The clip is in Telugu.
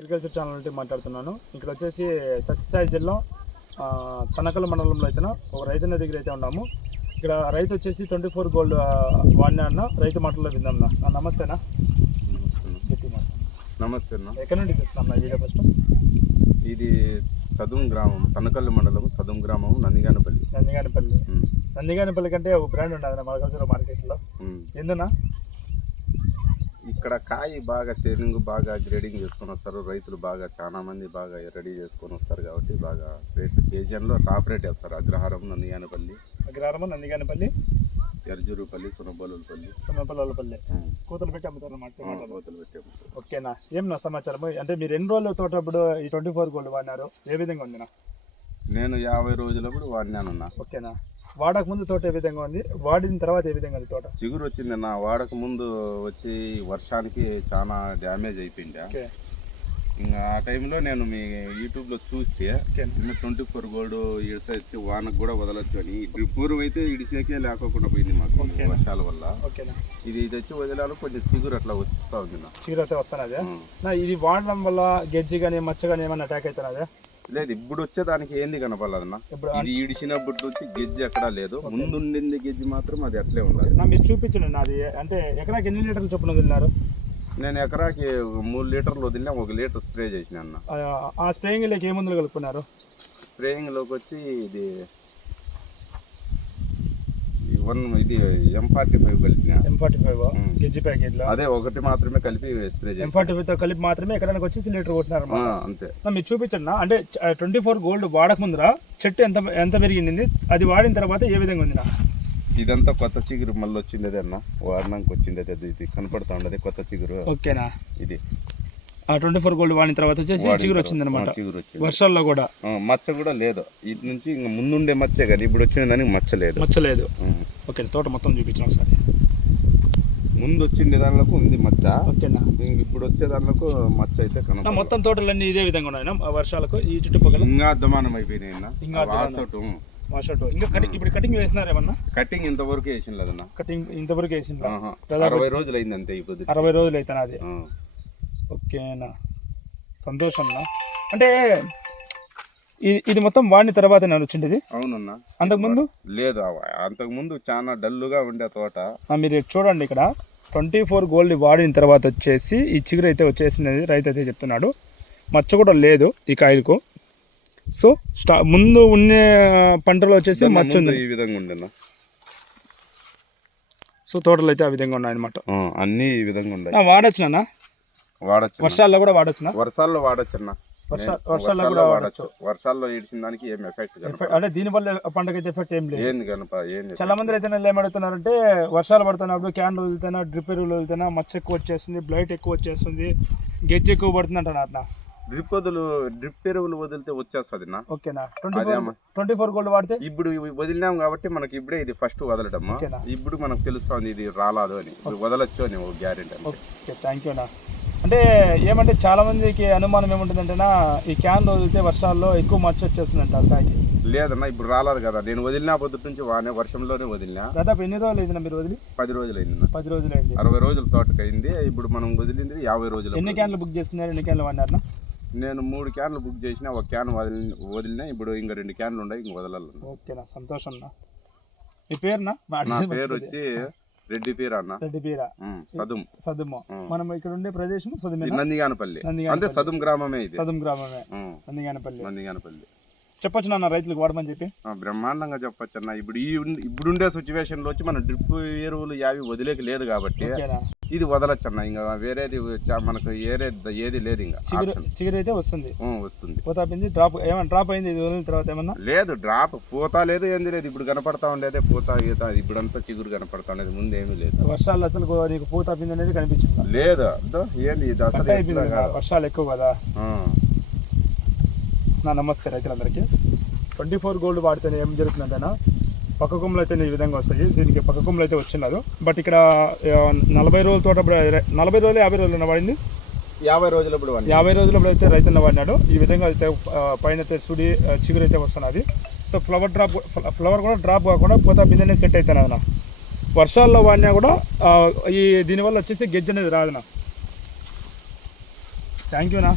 అగ్రికల్చర్ ఛానల్ నుండి మాట్లాడుతున్నాను. ఇక్కడ వచ్చేసి సత్యసాయి జిల్లా తనకల మండలంలో అయితే ఒక రైతన్న దగ్గర అయితే ఉన్నాము. ఇక్కడ రైతు వచ్చేసి ట్వంటీ ఫోర్ గోల్డ్ వాడినా అన్న రైతు మాటల్లో విందాం నా నమస్తేనా. నమస్తే అన్న. ఎక్కడి నుండి తీస్తున్నాం ఈ వీడియో ఫస్ట్? ఇది సదుం గ్రామం తనకల్లు మండలం సదుం గ్రామం నందిగానపల్లి. నందిగానిపల్లి. నందిగానిపల్లి కంటే ఒక బ్రాండ్ ఉండదు మలకల్చర్ మార్కెట్లో. ఉమ్. ఎందునా ఇక్కడ కాయ బాగా షేరింగ్ బాగా గ్రేడింగ్ చేసుకొని వస్తారు. రైతులు బాగా చాలా మంది బాగా రెడీ చేసుకొని వస్తారు కాబట్టి బాగా రేట్ కేజీఎన్లో టాప్ రేట్ వేస్తారు. అగ్రహారం నందిగానపల్లి. అగ్రహారము నందిగానిపల్లి. ఎర్జూరుపల్లి సునబోలుపల్లి సున్నపల్లపల్లి కూతలు పెట్టి అమ్ముతారు అన్నమాట కోతలు పెట్టాము ఓకేనా? ఏం నా సమాచారం అంటే మీరు ఎన్ని రోజులు తోటప్పుడు ఈ ట్వంటీ ఫోర్ గోల్డ్ వాడినారు? ఏ విధంగా ఉందినా? నేను యాభై రోజులప్పుడు వాడినానన్న. ఓకేనా? వాడక ముందు తోట ఏ విధంగా ఉంది? వాడిన తర్వాత ఏ విధంగా ఉంది తోట? చిగురు వచ్చింది నా వాడక ముందు వచ్చి వర్షానికి చాలా డ్యామేజ్ అయిపోయింది. ఇంకా ఆ టైంలో నేను మీ యూట్యూబ్లో చూస్తే ట్వంటీ ఫోర్ గోల్డ్ ఇడిసొచ్చి వానకు కూడా వదలొచ్చు అని. పూర్వం అయితే ఇడిసేకే లేకోకుండా పోయింది మాకు. వర్షాల వల్ల. ఓకేనా. ఇది ఇది వచ్చి వదిలాను కొంచెం చిగురు అట్లా వస్తూ ఉంది నా చీరతో వస్తున్నదే? ఉం. నా ఇది వాడడం వల్ల గెజ్జి కానీ మచ్చ కానీ ఏమైనా అటాక్ అవుతున్నదే? లేదు ఇప్పుడు వచ్చే దానికి ఏంది కనపడలేదన్న. ఇది ఇడిచినప్పటి నుంచి గెజ్జి ఎక్కడా లేదు. ముందుండింది గెజ్జి మాత్రం అది అట్లే ఉండాలి. మీరు చూపించండి నాది అంటే ఎకరాకి ఎన్ని లీటర్లు చొప్పున వదిలినారు? నేను ఎకరాకి మూడు లీటర్లు వదిలినా ఒక లీటర్ స్ప్రే చేసిన అన్న. ఆ- స్ప్రేయింగ్ లేక ఏ మందులు కలుపుకున్నారు? స్ప్రేయింగ్లోకి వచ్చి ఇది వన్ ఇది ఎం ఫార్టీ ఫైవ్ కలిపిన. ఎం ఫార్టీ ఫైవ్ ఉం. గెజ్జి ప్యాకెట్లో? అదే ఒకటి మాత్రమే కలిపి స్ప్రే ఎం ఫార్టీ ఫైవ్తో కలిపి మాత్రమే ఎకరానికి వచ్చేసి లీటర్ కొట్టినారు అంతే. మీరు చూపించండి అంటే ట్వంటీ ఫోర్ గోల్డ్ వాడక ముందర చెట్టు ఎంత ఎంత పెరిగింది అది వాడిన తర్వాత ఏ విధంగా ఉంది ఇదంతా కొత్త చిగురు మళ్ళీ వచ్చింది అన్న? వాడినానికి వచ్చింది అదే ఇది కనపడతా ఉండదు కొత్త చిగురు. ఓకేనా? ఇది. ఆ ట్వంటీ ఫోర్ గోల్డ్ వాడిన తర్వాత వచ్చేసి చిగురు వచ్చింది. అనమాట వర్షాల్లో కూడా. మచ్చ కూడా లేదు. ఇటు నుంచి ఇంక ముందుండే మచ్చే కానీ ఇప్పుడు వచ్చిన దానికి మచ్చ లేదు. మచ్చలేదు ఉం. ఓకే తోట మొత్తం చూపించిన ఒకసారి. ముందు వచ్చిండే దానిలోకి ఉంది మచ్చ. ఓకేనా? ఇప్పుడు వచ్చే దానిలోకి మచ్చ అయితే కనపడదు. మొత్తం తోటలన్నీ ఇదే విధంగా ఉన్నాయి వర్షాలకు ఈ చుట్టుపక్కల? ఇంకా అద్దమానం అయిపోయినాయి. ఇంకా. వాసటు. మా షర్టు ఇంకా కటింగ్ ఇప్పుడు కటింగ్ వేసినారు ఏమన్నా? కటింగ్ ఇంతవరకు వేసిన లేదన్న కటింగ్ ఇంతవరకు. దాదాపు అరవై రోజులు అయింది అంతే ఇప్పుడు అరవై రోజులు అయితే అది. ఓకేనా? సంతోషంనా? అంటే ఇది మొత్తం వాడిన తర్వాత నేను వచ్చింది అవునన్నా. అంతకుముందు? లేదు అంతకు ముందు చాలా డల్లుగా ఉండే తోట. మీరు చూడండి ఇక్కడ. ట్వంటీ ఫోర్ గోల్డ్ వాడిన తర్వాత వచ్చేసి ఈ చిగురు అయితే వచ్చేసింది రైతు అయితే చెప్తున్నాడు. మచ్చ కూడా లేదు ఈ కాయలకు. సో స్టా ముందు ఉన్న పంటలో వచ్చేసి మచ్చ ఉంది. ఈ విధంగా ఉండేనా? సో తోటలు అయితే ఆ విధంగా ఉన్నాయన్నమాట. అన్ని ఈ విధంగా ఉండే నా వాడచ్చునా వాడచ్చు వర్షాల్లో కూడా వాడచ్చునా? వర్షాల్లో వాడచ్చన్న. వర్షాల్లో కూడా వాడచ్చు. వర్షాల్లో ఇడిచిన దానికి ఏం ఎఫెక్ట్ అంటే దీనివల్ల పంటకైతే ఎఫెక్ట్ ఏం లేదు. ఏంది కనప ఏంది చాలా మంది అయితే ఏమడుగుతున్నారంటే వర్షాలు పడుతున్నప్పుడు క్యాన్లు వదిలితేనా డ్రిప్ ఎరువులు వదిలితేనా మచ్చ ఎక్కువ వచ్చేస్తుంది బ్లైట్ ఎక్కువ వచ్చేస్తుంది గెజ్జి ఎక్కువ పడుతుంది అంటున్నారు అట్లా. డ్రిప్ వదులు డ్రిప్ ఎరువులు వదిలితే వచ్చేస్తుంది నా. ఓకేనా ట్వంటీ ఫోర్ గోల్డ్ వాడితే? ఇప్పుడు వదిలినాం కాబట్టి మనకి ఇప్పుడే ఇది ఫస్ట్ ఓకేనా. ఇప్పుడు మనకు తెలుస్తుంది ఇది రాలాదు అని. వదలొచ్చు అని గ్యారెంటీ థ్యాంక్ యూ నా. అంటే ఏమంటే చాలా మందికి అనుమానం ఏముంటుందంటేనా ఈ క్యాన్ వదిలితే వర్షాల్లో ఎక్కువ మచ్చ వచ్చేస్తుంది అంటారు కాయకి లేదన్నా ఇప్పుడు రాలేదు కదా. నేను వదిలినా పొద్దుట నుంచి వానే వర్షంలోనే వదిలినా. దాదాపు ఎన్ని రోజులు అయింది మీరు వదిలి? పది రోజులు అయింది పది రోజులు అయింది అరవై రోజుల తోటకి అయింది ఇప్పుడు మనం వదిలింది యాభై రోజులు ఎన్ని క్యాన్లు బుక్ చేసుకున్నారు? ఎన్ని క్యాన్లు వాడినారు నేను మూడు క్యాన్లు బుక్ చేసిన ఒక క్యాన్ వదిలి వదిలినా ఇప్పుడు ఇంకా రెండు క్యాన్లు ఉన్నాయి ఇంక వదలాలి ఓకేనా సంతోషం నా మీ పేరునా? నా పేరు వచ్చి రెడ్డి పేరు అన్న. రెడ్డి పేరా? సదుం. సదుమ్మ ఉమ్. మనం ఇక్కడ ఉండే ప్రదేశం ఇది సదుమేనా? నందిగానపల్లి. అంటే సదుం గ్రామమే ఇది. సదుం గ్రామమే. నందిగానపల్లి. నందిగానపల్లి. చెప్పొచ్చు నాన్న రైతులకు వాడమని చెప్పి. బ్రహ్మాండంగా చెప్పొచ్చు అన్న. ఇప్పుడు ఈ ఇప్పుడుండే సిచ్యువేషన్లో వచ్చి మన డ్రిప్ ఎరువులు యావి వదిలేక లేదు కాబట్టి ఇది వదలచ్చు అన్న. ఇంకా వేరేది మనకు ఏరే ఏది లేదు ఇంకా చిగురు అయితే వస్తుంది. వస్తుంది. పోతాపింది డ్రాప్ ఏమన్నా డ్రాప్ అయింది ఇది వదిలిన తర్వాత ఏమన్నా? లేదు డ్రాప్ పూత లేదు ఏంది లేదు. ఇప్పుడు కనపడతా ఉండేదే పూత ఈత ఇప్పుడంతా చిగురు కనపడతా ఉండేది ముందు ఏమీ లేదు. వర్షాలు అసలు నీకు పూతాపింది అనేది కనిపించింది లేదు ఏంది ఇది అసలు. వర్షాలు ఎక్కువ కదా. నా నమస్తే రైతులందరికీ. ట్వంటీ ఫోర్ గోల్డ్ వాడితేనే ఏం జరుగుతుందంటేనా? పక్క కొమ్మలు అయితే ఈ విధంగా వస్తాయి. దీనికి పక్క కొమ్మలు అయితే వచ్చిన్నారు బట్ ఇక్కడ నలభై రోజుల తోట నలభై రోజులు యాభై రోజులు వాడింది యాభై రోజులప్పుడు యాభై రోజులప్పుడు అయితే రైతన్న వాడినాడు. ఈ విధంగా అయితే పైన అయితే సుడి చిగురు అయితే వస్తున్నది. సో ఫ్లవర్ డ్రాప్ ఫ్లవర్ కూడా డ్రాప్ కాకుండా పోతా బిందెనే సెట్ అవుతుంది అన్న. వర్షాల్లో వాడినా కూడా ఈ దీనివల్ల వచ్చేసి గెజ్జ అనేది రాదునా థ్యాంక్ యూనా